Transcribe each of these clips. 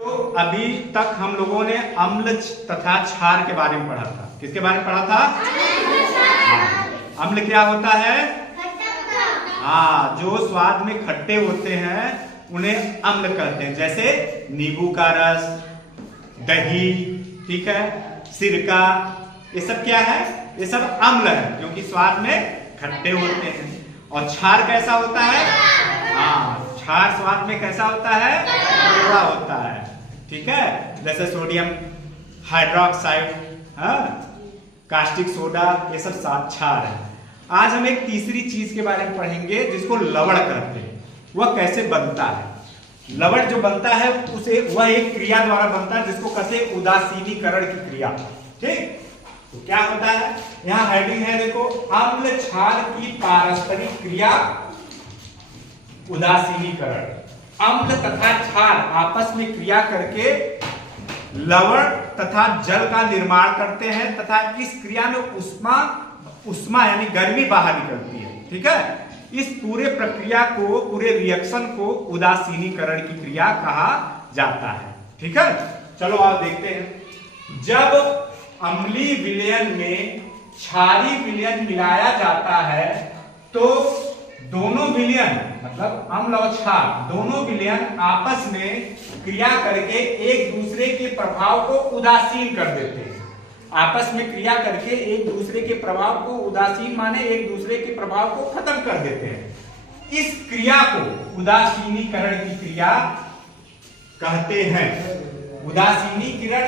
तो अभी तक हम लोगों ने अम्ल तथा क्षार के बारे में पढ़ा था। किसके बारे में पढ़ा था? अम्ल क्या होता है? हाँ, जो स्वाद में खट्टे होते हैं उन्हें अम्ल कहते हैं। जैसे नींबू का रस, दही, ठीक है, सिरका, ये सब क्या है? ये सब अम्ल है क्योंकि स्वाद में खट्टे होते हैं। और क्षार कैसा होता है? हाँ, क्षार स्वाद में कैसा होता है? कड़वा होता है, ठीक है। जैसे सोडियम हाइड्रोक्साइड, हाँ, कास्टिक सोडा, ये सब क्षार है। आज हम एक तीसरी चीज के बारे में पढ़ेंगे जिसको लवण कहते हैं। वह कैसे बनता है? लवण जो बनता है उसे वह एक क्रिया द्वारा बनता है जिसको कहते हैं उदासीनीकरण की क्रिया। ठीक, तो क्या होता है? यहाँ हेडिंग है, देखो, अम्ल क्षार की पारस्परिक क्रिया उदासीनीकरण। अम्ल तथा क्षार आपस में क्रिया करके लवण तथा जल का निर्माण करते हैं तथा इस क्रिया में उष्मा यानी गर्मी बाहर निकलती है। ठीक है, इस पूरे प्रक्रिया को, पूरे रिएक्शन को उदासीनीकरण की क्रिया कहा जाता है। ठीक है, चलो आप देखते हैं। जब अम्लीय विलयन में क्षारीय विलयन मिलाया जाता है तो दोनों विलयन, मतलब अम्ल और क्षार, दोनों विलयन आपस में क्रिया करके एक दूसरे के प्रभाव को उदासीन कर देते हैं। आपस में क्रिया करके एक दूसरे के प्रभाव को उदासीन माने एक दूसरे के प्रभाव को खत्म कर देते हैं। इस क्रिया को उदासीनीकरण की क्रिया कहते हैं। उदासीनीकरण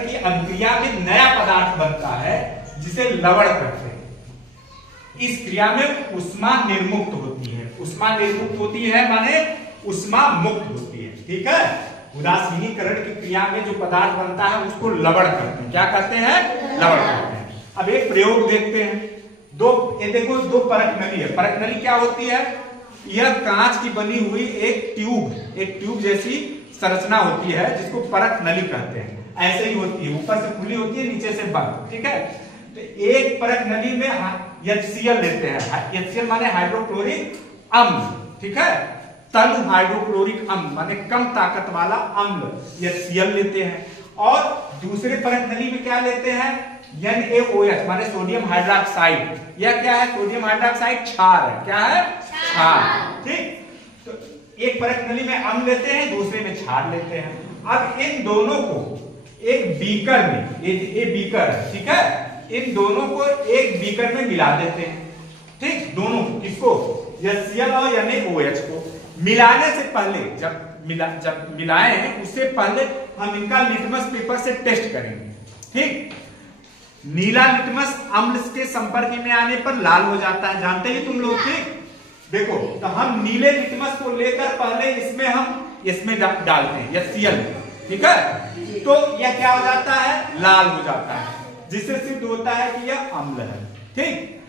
की अभिक्रिया में नया पदार्थ बनता है जिसे लवण कहते हैं। इस क्रिया में उष्मा निर्मुक्त होती है। उष्मा निर्मुक्त होती है माने उष्मा मुक्त होती है। ठीक है, उदासीनीकरण की क्रिया में जो पदार्थ बनता है उसको लवण कहते हैं। क्या कहते हैं? लवण कहते हैं। अब एक प्रयोग देखते हैं। ये देखो, दो परख नली है। परख नली क्या होती है? यह कांच की बनी हुई एक ट्यूब जैसी संरचना होती है जिसको परख नली कहते हैं। ऐसे ही होती है, ऊपर से खुली होती है, नीचे से बंद। ठीक है, तो एक परख नली में HCl लेते हैं। HCl माने हाइड्रोक्लोरिक अम्ल। ठीक है, तल हाइड्रोक्लोरिक अम्ल माने कम ताकत वाला अम्ल, HCl लेते हैं। और दूसरे परख नली में क्या लेते हैं? NaOH माने सोडियम हाइड्रोक्साइड। यह क्या है? सोडियम हाइड्रोक्साइड क्षार है। क्या है? क्षार। ठीक, तो एक परख नली में अम्ल लेते हैं, दूसरे में क्षार लेते हैं। अब इन दोनों को एक बीकर में, ये बीकर है, ठीक है, इन दोनों को एक बीकर में मिला देते हैं। ठीक, दोनों किसको? HCl और NaOH को। मिलाने से पहले, जब मिलाए हैं उससे पहले हम इनका लिटमस पेपर से टेस्ट करेंगे। ठीक, नीला लिटमस अम्ल के संपर्क में आने पर लाल हो जाता है, जानते ही तुम लोग। ठीक, देखो, तो हम नीले लिटमस को लेकर पहले इसमें डालते हैं HCl। ठीक है, तो यह क्या हो जाता है? लाल हो जाता है, जिससे सिद्ध होता है कि यह अम्ल है। ठीक,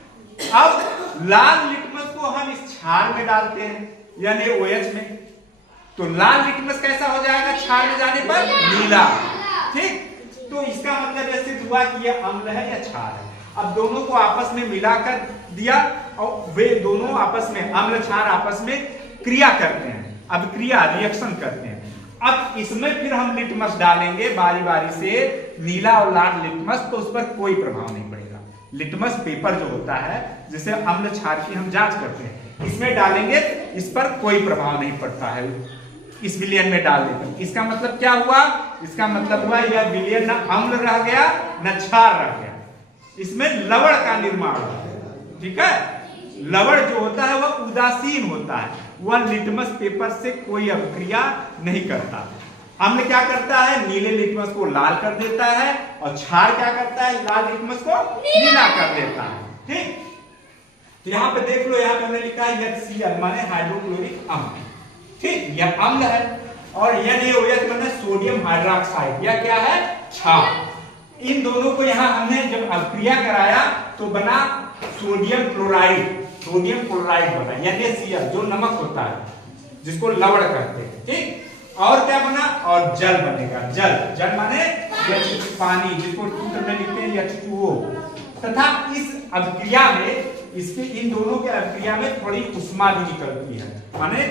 अब लाल लिटमस को हम इस क्षार में डालते हैं यानी OH में, तो लाल लिटमस कैसा हो जाएगा? क्षार में जाने पर नीला। ठीक, तो इसका मतलब यह सिद्ध हुआ कि यह अम्ल है या क्षार है। अब दोनों को आपस में मिलाकर दिया और वे दोनों आपस में, अम्ल क्षार आपस में क्रिया करते हैं, अभिक्रिया, रिएक्शन करते हैं। अब इसमें फिर हम लिटमस डालेंगे बारी बारी से, नीला और लाल लिटमस, तो उस पर कोई प्रभाव नहीं पड़ेगा। लिटमस पेपर जो होता है जिसे अम्ल क्षार की हम जांच करते हैं, इसमें डालेंगे, इस पर कोई प्रभाव नहीं पड़ता है इस विलयन में डालने पर। इसका मतलब क्या हुआ? इसका मतलब हुआ यह विलयन न अम्ल रह गया न क्षार रह गया, इसमें लवण का निर्माण होता है। ठीक है, लवण जो होता है वह उदासीन होता है, वह लिटमस पेपर से कोई अभिक्रिया नहीं करता। अम्ल क्या करता है? नीले लिटमस को लाल कर देता है, और क्षार क्या करता है? लाल लिटमस को नीला कर देता है। ठीक, तो यहाँ पे देख लो, यहाँ पे हमने लिखा है HCl माने हाइड्रोक्लोरिक अम्ल। ठीक, यह अम्ल है, और NaOH माने सोडियम हाइड्रोक्साइड, यह क्या है? क्षार। इन दोनों को यहाँ हमने जब अभिक्रिया कराया तो बना सोडियम क्लोराइड बना, NaCl, जो नमक होता है जिसको लवण कहते हैं। ठीक, और क्या बना? और जल बनेगा। जल माने पानी, जिसको सूत्र में लिखते हैं H2O। तथा इस अभिक्रिया में, इन दोनों के अभिक्रिया में थोड़ी उष्मा भी निकलती है, माने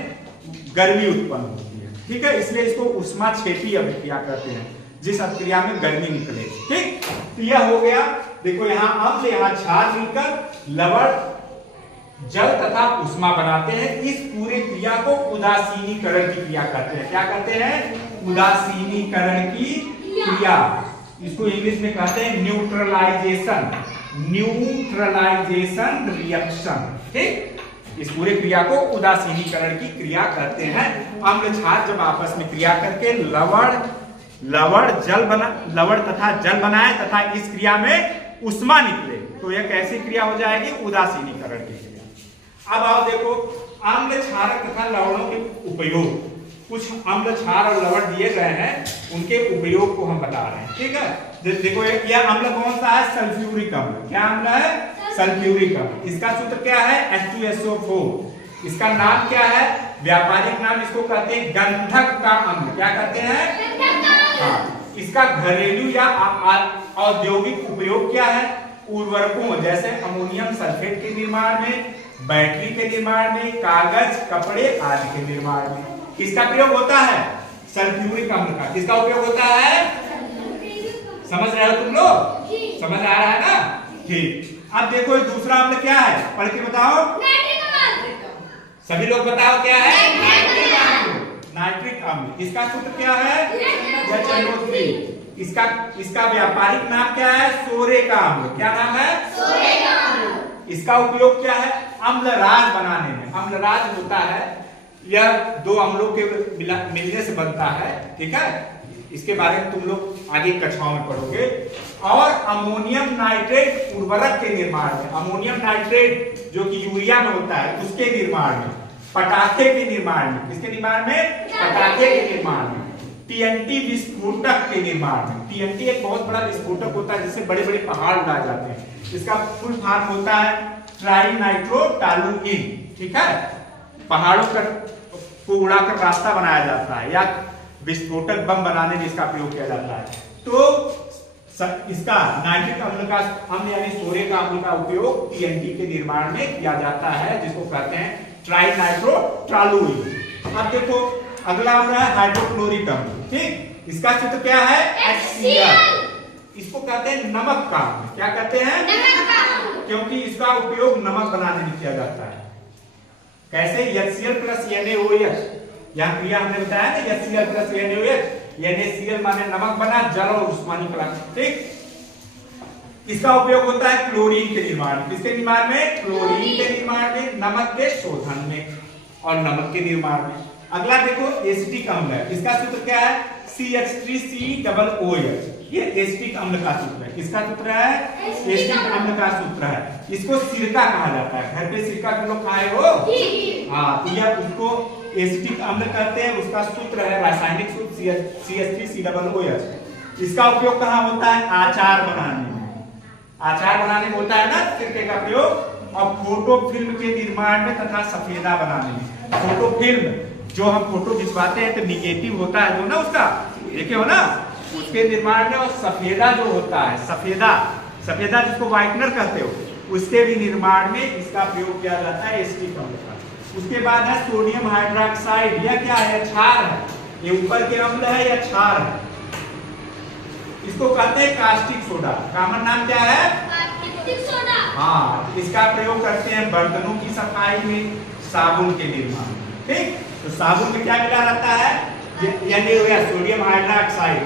गर्मी उत्पन्न होती है। ठीक है, इसलिए इसको ऊष्माक्षेपी अभिक्रिया कहते हैं, जिस अभिक्रिया में गर्मी निकले। ठीक, तो यह हो गया। देखो यहाँ अम्ल यहाँ क्षार मिलकर लवण जल तथा उष्मा बनाते हैं। इस पूरे क्रिया को उदासीनीकरण की क्रिया कहते हैं। क्या कहते हैं? उदासीनीकरण की क्रिया। इसको इंग्लिश में कहते हैं न्यूट्रलाइजेशन, न्यूट्रलाइजेशन रिएक्शन। ठीक, इस पूरे क्रिया को उदासीनीकरण की क्रिया कहते हैं। अम्ल क्षार जब आपस में क्रिया करके लवण तथा जल बनाए तथा इस क्रिया में उष्मा निकले, तो यह कैसी क्रिया हो जाएगी? उदासीनीकरण की क्रिया। अब आओ देखो अम्ल क्षारक तथा लवणों के उपयोग। कुछ अम्ल क्षार और लवण दिए गए हैं, उनके उपयोग को हम बता रहे हैं। ठीक है, देखो यह अम्ल कौन सा है? सल्फ्यूरिक अम्ल। क्या अम्ल है? सल्फ्यूरिक अम्ल। इसका सूत्र क्या है? H2SO4। इसका नाम क्या है? व्यापारिक नाम इसको कहते हैं गंधक का अम्ल। क्या कहते हैं? हाँ। इसका घरेलू या औद्योगिक उपयोग क्या है? उर्वरकों जैसे अमोनियम सल्फेट के निर्माण में, बैटरी के निर्माण में, कागज, कपड़े आदि के निर्माण में किसका प्रयोग होता है? सल्फ्यूरिक अम्ल का। किसका उपयोग होता है? समझ रहे हो तुम लोग? समझ आ रहा है ना? ठीक। अब देखो दूसरा अम्ल क्या है? पढ़ के बताओ। सभी लोग बताओ क्या है? नाइट्रिक अम्ल। इसका सूत्र क्या है? HNO3। इसका व्यापारिक नाम क्या है? सोरे का अम्ल। क्या नाम है? सोरे का अम्ल। इसका उपयोग क्या है? अम्लराज बनाने में। अम्लराज होता है, यह दो अम्लों के मिलने से बनता है। ठीक है, इसके बारे में तुम लोग आगे कक्षाओं में पढ़ोगे। और अमोनियम नाइट्रेट उर्वरक के निर्माण में, अमोनियम नाइट्रेट जो कि यूरिया में होता है उसके निर्माण में, पटाखे के निर्माण में, किसके निर्माण में? पटाखे के निर्माण में, TNT विस्फोटक के निर्माण में। TNT एक बहुत बड़ा विस्फोटक होता है जिससे बड़े बड़े पहाड़ उड़ाए जाते हैं। इसका फुल फॉर्म होता है ट्राइनाइट्रोटोलुइन। ठीक है, पहाड़ों को उड़ाकर रास्ता बनाया जाता है या विस्फोटक बम बनाने में इसका प्रयोग किया जाता है। तो इसका नाइट्रिक अम्ल का अम्ल यानी सोरे का अम्ल का उपयोग TNT के निर्माण में किया जाता है, जिसको कहते हैं ट्राइनाइट्रोटोलुइन। अब देखो अगला अम्ल है हाइड्रोक्लोरिक अम्ल। ठीक, इसका सूत्र क्या है? HCl। इसको कहते हैं नमक का अम्ल। क्या कहते हैं? नमक का अम्ल, क्योंकि इसका उपयोग नमक बनाने में किया जाता है। कैसे? HCl plus NaOH। यहाँ क्रिया हमने बताया ना, HCl प्लस NaOH। NaCl माने नमक बना, जल और उष्मा निकला। ठीक, इसका उपयोग होता है क्लोरीन के निर्माण में। किसके निर्माण में? क्लोरीन के निर्माण में, नमक के शोधन में और नमक के निर्माण में। अगला देखो एसिटिक अम्ल है। इसका सूत्र क्या है? CH3COOH। ये एसिटिक अम्ल का सूत्र है। किसका सूत्र है? एसिटिक अम्ल का सूत्र है। इसको सिरका कहा जाता है। घर पे सिरका तुम लोग खाए हो? हाँ, तो यह उसको एसिटिक अम्ल कहते हैं। उसका सूत्र है, रासायनिक सूत्र CH3COOH। इसका उपयोग कहाँ होता है? आचार बनाने में। आचार बनाने में होता है ना सिरके का प्रयोग, और फोटो फिल्म के निर्माण में तथा सफेदा बनाने में। फोटो फिल्म जो हम फोटो खिंचवाते हैं तो निगेटिव होता है जो ना उसका, देखे हो ना, उसके निर्माण में। और सफेदा जो होता है, सफेदा जिसको व्हाइटनर कहते हो, उसके भी निर्माण में इसका प्रयोग किया जाता है एसिटिक अम्ल का। उसके बाद है सोडियम हाइड्रोक्साइड। यह क्या है? क्षार है। ये ऊपर के अम्ल है या क्षार है। इसको कहते हैं कास्टिक सोडा। कॉमन नाम क्या है? Caustic soda. हाँ, इसका प्रयोग करते हैं बर्तनों की सफाई में, साबुन के निर्माण में। ठीक, तो साबुन में क्या मिला रहता है? Sodium hydroxide.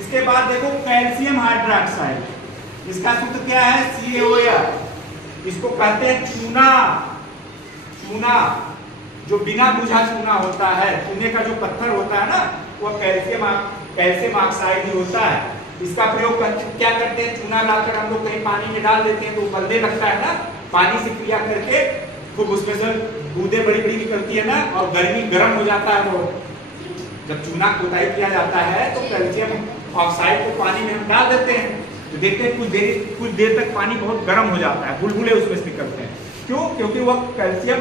इसके बाद देखो कैल्शियम हाइड्रोक्साइड। इसका सूत्र क्या है? CaOH। इसको कहते हैं चूना। चूना जो बिना बुझा चूना होता है, चूने का जो पत्थर होता है ना, वो कैल्शियम ऑक्साइड ही होता है। इसका प्रयोग क्या करते हैं? चूना लाकर हम लोग कहीं पानी में डाल देते हैं तो उबलने लगता है ना, पानी से क्रिया करके खूब उसमें से बूंदें बड़ी बड़ी निकलती है ना, और गर्म हो जाता है। वो जब चूना खोदाई किया जाता है तो कैल्शियम ऑक्साइड को पानी में हम डाल देते हैं, तो देखते हैं कुछ देर तक पानी बहुत गर्म हो जाता है, बुलबुले उसमें से निकलते हैं। क्यों? क्योंकि वह कैल्शियम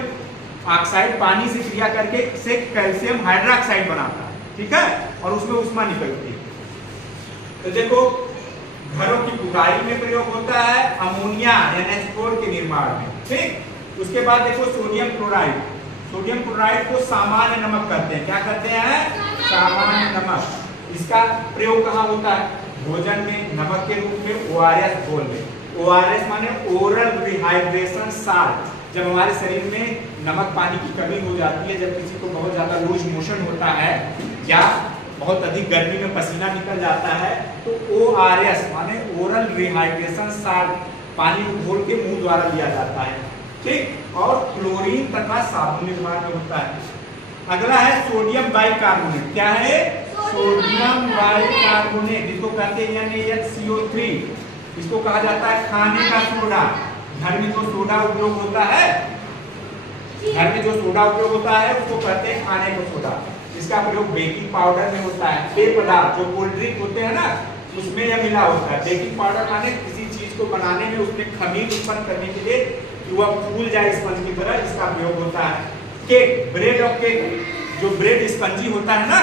ऑक्साइड पानी से क्रिया करके से कैल्शियम हाइड्रोक्साइड बनाता है। ठीक है, और उसमें उष्मा निकलती है। तो देखो घरों की पुताई में प्रयोग होता है अमोनिया NH4 के निर्माण में। ठीक, उसके बाद देखो सोडियम क्लोराइड। सोडियम क्लोराइड को सामान्य नमक कहते हैं। क्या कहते हैं? सामान्य नमक। इसका प्रयोग कहाँ होता है? भोजन में नमक के रूप में, ORS घोल में। ORS माने ओरल रिहाइड्रेशन साल्ट। जब हमारे शरीर में नमक पानी की कमी हो जाती है, जब किसी को बहुत ज्यादा लूज मोशन होता है या बहुत अधिक गर्मी में पसीना निकल जाता है, तो ORS माने ओरल रिहाइड्रेशन साल्ट पानी में घोल के मुंह द्वारा लिया जाता है, ठीक। और क्लोरीन तथा साबुन निर्माण में होता है। अगला है सोडियम बाइकार्बोनेट। क्या है? सोडियम बाइकार्बोनेट, जिसको कहते हैं NaHCO3। इसको कहा जाता है खाने का सोडा। घर में जो सोडा उपयोग होता है, घर में जो सोडा उपयोग होता है उसको कहते हैं खाने का सोडा। इसका प्रयोग बेकिंग पाउडर में होता है। पेय पदार्थ जो कोल्ड ड्रिंक होते हैं ना, उसमें यह मिला होता है। बेकिंग पाउडर माने किसी चीज को बनाने में उसमें खमीर उत्पन्न करने के लिए कि वह फूल जाए स्पंज की तरह, इसका प्रयोग होता है। केक, ब्रेड और केक, जो ब्रेड स्पंजी होता है ना,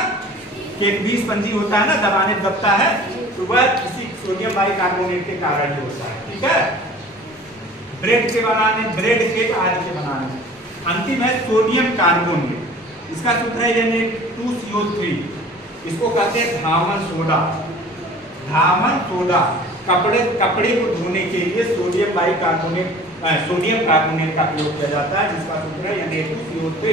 केक भी स्पंजी होता है ना, दबाने दबता है, तो वह किसी सोडियम बाइकार्बोनेट के कारण ही होता है, ठीक है। ब्रेड के बनाने, ब्रेड केक आदि के बनाने। अंतिम है सोडियम कार्बोनेट। इसका सूत्र है Na2CO3। इसको कहते हैं धामन सोडा। धामन सोडा। कपड़े को धोने के लिए सोडियम कार्बोनेट का प्रयोग किया जाता है, जिसका सूत्र है Na2CO3।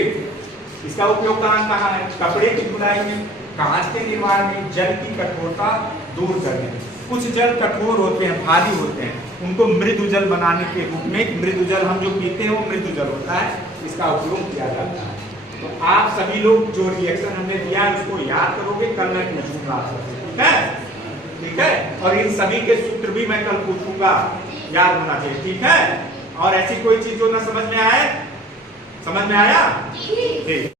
इसका उपयोग कहाँ है? कपड़े की धुलाई में, कांच के निर्माण में, जल की कठोरता दूर करने में। कुछ जल कठोर होते हैं, भारी होते हैं, उनको मृदु जल बनाने के रूप में, मृदु जल हम जो पीते हैं वो मृदु जल होता है, इसका उपयोग किया जाता है। तो आप सभी लोग जो रिएक्शन हमने दिया है उसको याद करोगे, कल मैं पूछूंगा आपसे, ठीक है? ठीक है। और इन सभी के सूत्र भी मैं कल पूछूंगा, याद होना चाहिए, ठीक है। और ऐसी कोई चीज जो ना समझ में आए, समझ में आया? ठीक।